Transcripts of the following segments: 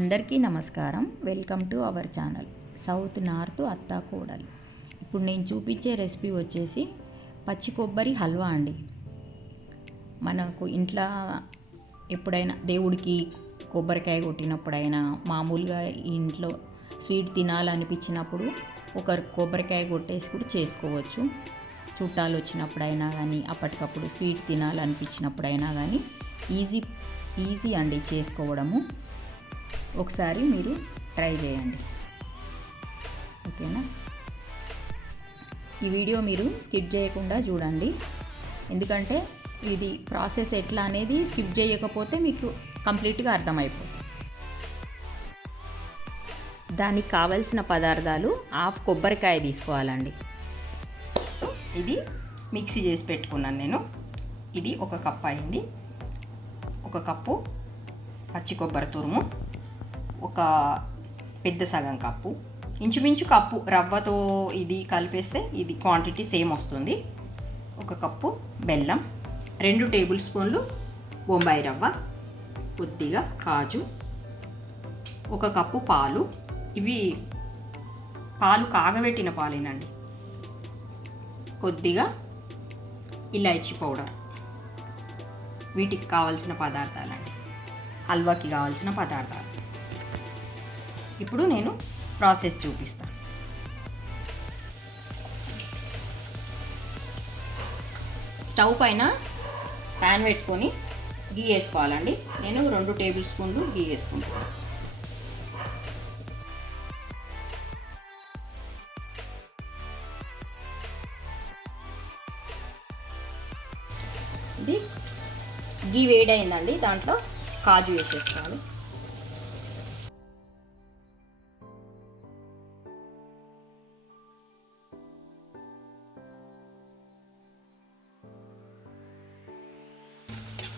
అందరికీ నమస్కారం. Welcome to our channel. South North అత్తా కోడలు. ఇప్పుడు నేను చూపించే రెసిపీ వచ్చేసి పచ్చి కొబ్బరి హల్వా అండి. మనకు ఇంట్లో ఎప్పుడైనా దేవుడికి కొబ్బరికాయ కొట్టినప్పుడైనా మామూలుగా ఇంట్లో స్వీట్ తినాలనిపించినప్పుడు ఒకరు కొబ్బరికాయ కొట్టేసి కూడా చేసుకోవచ్చు. చుట్టాలు వచ్చినప్పుడైనా కానీ అప్పటికప్పుడు స్వీట్ తినాలనిపించినప్పుడైనా కానీ ఈజీ ఈజీ అండి చేసుకోవడము. ఒకసారి మీరు ట్రై చేయండి. ఓకేనా? ఈ వీడియో మీరు స్కిప్ చేయకుండా చూడండి. ఎందుకంటే ఇది ప్రాసెస్ ఎట్లా అనేది స్కిప్ చేయకపోతే మీకు కంప్లీట్గా అర్థమైపోతుంది. దానికి కావలసిన పదార్థాలు హాఫ్ కొబ్బరికాయ తీసుకోవాలండి. ఇది మిక్సీ చేసి పెట్టుకున్నాను నేను. ఇది ఒక కప్ అయింది. ఒక కప్పు పచ్చి కొబ్బరి తురుము. ఒక పెద్ద సగం కప్పు. ఇంచుమించు కప్పు రవ్వతో ఇది కలిపేస్తే ఇది క్వాంటిటీ సేమ్ వస్తుంది. ఒక కప్పు బెల్లం రెండు టేబుల్ స్పూన్లు బొంబాయి రవ్వ కొద్దిగా కాజు ఒక కప్పు పాలు. ఇవి పాలు కాగబెట్టిన పాలేనండి. కొద్దిగా ఇలాచీ పౌడర్. వీటికి కావాల్సిన పదార్థాలండి. హల్వాకి కావాల్సిన పదార్థాలు. ఇప్పుడు నేను ప్రాసెస్ చూపిస్తాను స్టవ్ పైన ప్యాన్ పెట్టుకొని గీ వేసుకోవాలండి. నేను రెండు టేబుల్ స్పూన్లు గీ వేసుకుంటాను ఇది గీ వేడైందండి. దాంట్లో కాజు వేసేసుకోవాలి.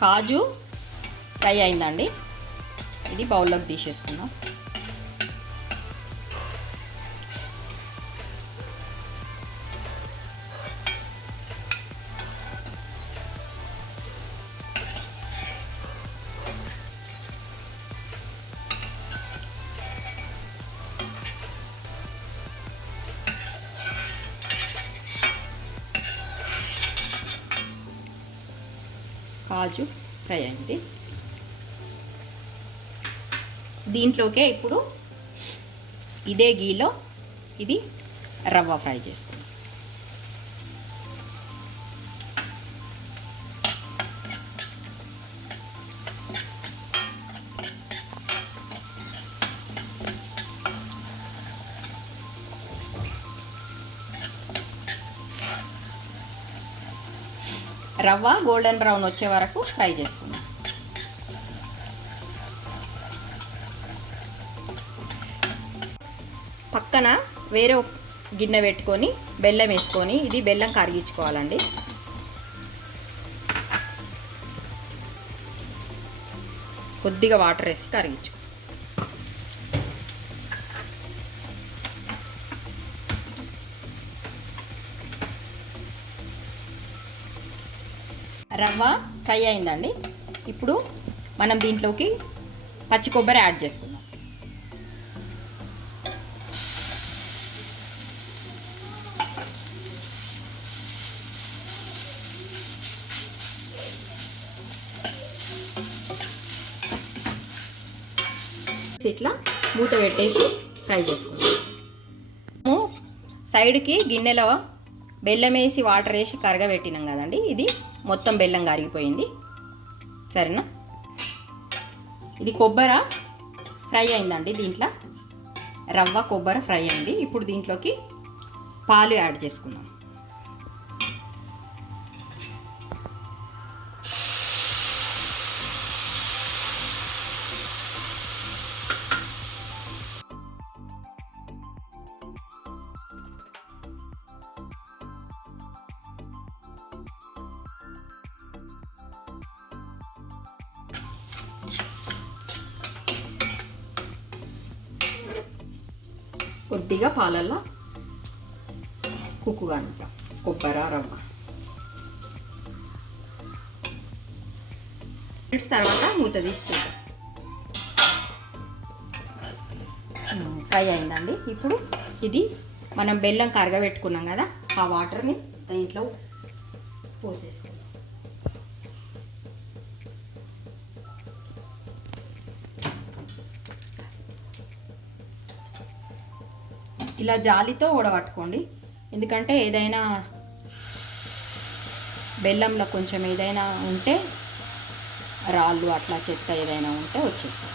కాజు ఫ్రై అయిందండి. ఇది బౌల్లోకి తీసేసుకుందాం. కాజు ఫ్రై అండి. దీంట్లోకే ఇప్పుడు ఇదే గీలో ఇది రవ్వ ఫ్రై చేసుకుందాం రవ్వ గోల్డెన్ బ్రౌన్ వచ్చే వరకు ఫ్రై చేసుకుందాం. పక్కన వేరే గిన్నె పెట్టుకొని బెల్లం వేసుకొని ఇది బెల్లం కరిగించుకోవాలండి. కొద్దిగా వాటర్ వేసి కరిగించుకో రవ్వ ఫ్రై అయిందండి. ఇప్పుడు మనం దీంట్లోకి పచ్చి కొబ్బరి యాడ్ చేసుకుందాం. ఇట్లా మూత పెట్టేసి ఫ్రై చేసుకుందాం. సైడ్కి గిన్నెలో బెల్లం వేసి వాటర్ వేసి కరగబెట్టినాం కదండి. ఇది మొత్తం బెల్లం కరిగిపోయింది సరేనా? ఇది కొబ్బరి ఫ్రై అయిందండి దీంట్లో. రవ్వ కొబ్బరి ఫ్రై అయింది. ఇప్పుడు దీంట్లోకి పాలు యాడ్ చేసుకుందాం. కొద్దిగా పాలల్లో కుక్కుగా అనమాట కొబ్బరి రవ్వ. మినిట్స్ తర్వాత మూత తీసి ఫ్రై అయిందండి. ఇప్పుడు ఇది మనం బెల్లం కరగబెట్టుకున్నాం కదా ఆ వాటర్ని దీంట్లో పోసేసుకుంటాం ఇలా జాలితో ఊడబట్టుకోండి. ఎందుకంటే ఏదైనా బెల్లంలో కొంచెం ఏదైనా ఉంటే రాళ్ళు అట్లా చెత్త ఏదైనా ఉంటే వచ్చేస్తాయి.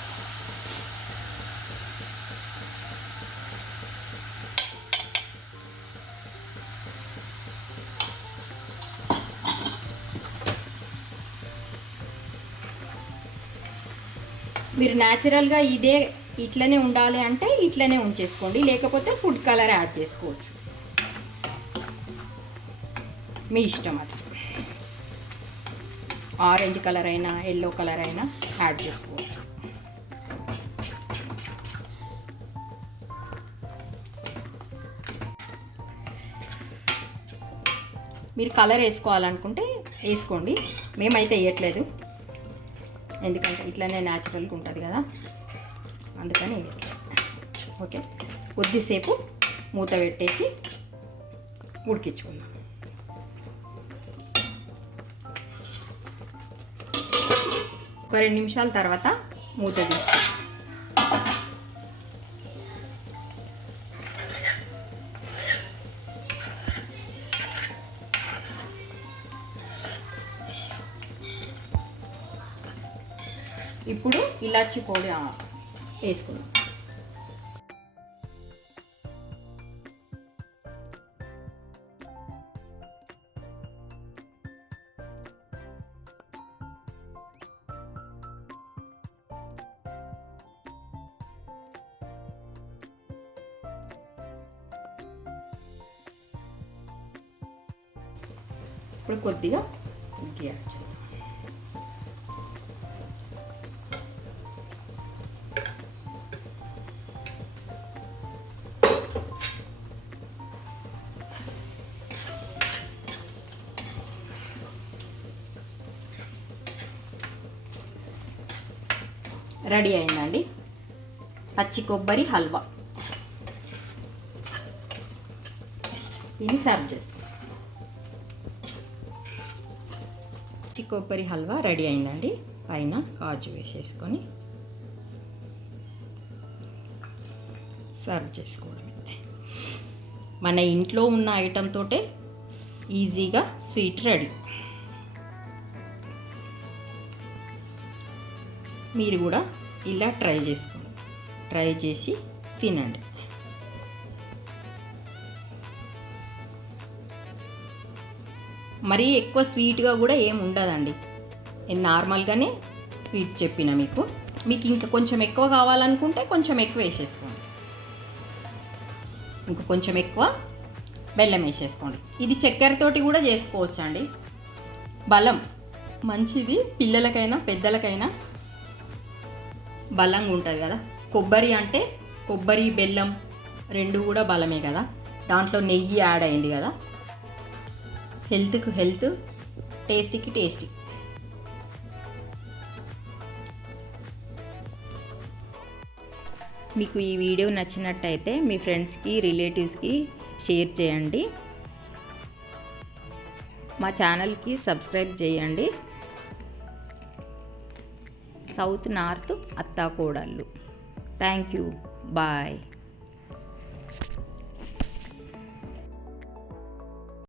మీరు న్యాచురల్గా ఇదే ఇట్లనే ఉండాలి అంటే ఇట్లనే ఉంచేసుకోండి. లేకపోతే ఫుడ్ కలర్ యాడ్ చేసుకోవచ్చు. మీ ఇష్టం అది. ఆరెంజ్ కలర్ అయినా ఎల్లో కలర్ అయినా యాడ్ చేసుకోవచ్చు. మీరు కలర్ వేసుకోవాలనుకుంటే వేసుకోండి. మేమైతే వేయట్లేదు. ఎందుకంటే ఇట్లనే న్యాచురల్గా ఉంటుంది కదా. అందుకని ఓకే? కొద్దిసేపు మూత పెట్టేసి ఉడికించుకుందాం. ఒక రెండు నిమిషాల తర్వాత మూత తీస్తాం ఇప్పుడు ఇలాచి పొడి వేసుకుందాం ఇప్పుడు కొద్దిగా ఉగ్గి రెడీ అయిందండి. పచ్చి కొబ్బరి హల్వా. దీన్ని సర్వ్ చేసుకో. పచ్చి కొబ్బరి హల్వా రెడీ అయిందండి. పైన కాజు వేసేసుకొని సర్వ్ చేసుకోవడమే. మన ఇంట్లో ఉన్న ఐటమ్ తోటే ఈజీగా స్వీట్ రెడీ. మీరు కూడా ఇలా ట్రై చేసుకోండి. ట్రై చేసి తినండి. మరీ ఎక్కువ స్వీట్గా కూడా ఏం ఉండదండి. నేను నార్మల్గానే స్వీట్ చెప్పిన మీకు. మీకు ఇంకా కొంచెం ఎక్కువ కావాలనుకుంటే కొంచెం ఎక్కువ వేసేసుకోండి. ఇంకా కొంచెం ఎక్కువ బెల్లం వేసేసుకోండి. ఇది చక్కెరతోటి కూడా చేసుకోవచ్చు అండి బలం. మంచిది పిల్లలకైనా పెద్దలకైనా బలంగా ఉంటుంది కదా. కొబ్బరి అంటే కొబ్బరి బెల్లం రెండు కూడా బలమే కదా. దాంట్లో నెయ్యి యాడ్ అయింది కదా. హెల్త్కి హెల్త్ టేస్టీకి టేస్టీ. మీకు ఈ వీడియో నచ్చినట్టయితే మీ ఫ్రెండ్స్కి రిలేటివ్స్కి షేర్ చేయండి. మా ఛానల్కి సబ్స్క్రైబ్ చేయండి. South north అత్తాకోడళ్ళు. Thank you bye